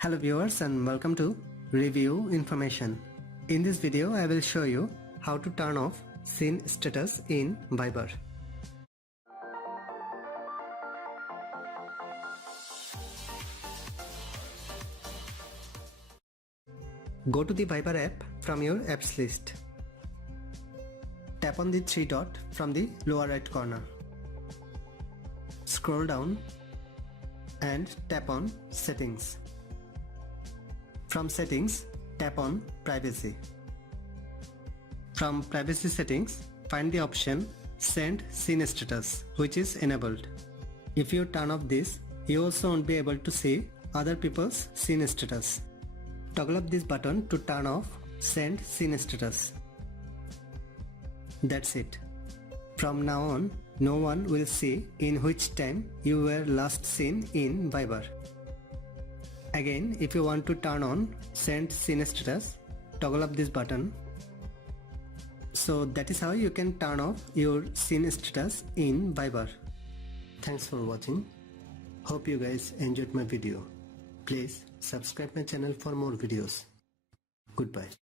Hello viewers and welcome to Review Information. In this video I will show you how to turn off scene status in Viber. Go to the Viber app from your apps list. Tap on the three dot from the lower right corner. Scroll down and tap on Settings. From Settings, tap on Privacy. From Privacy Settings, find the option Send Scene Status, which is enabled. If you turn off this, you also won't be able to see other people's scene status. Toggle up this button to turn off Send Scene Status. That's it. From now on, no one will see in which time you were last seen in Viber. Again, if you want to turn on Send Scene Status, toggle up this button. So that is how you can turn off your scene status in Viber. Thanks for watching. Hope you guys enjoyed my video. Please subscribe my channel for more videos. Goodbye.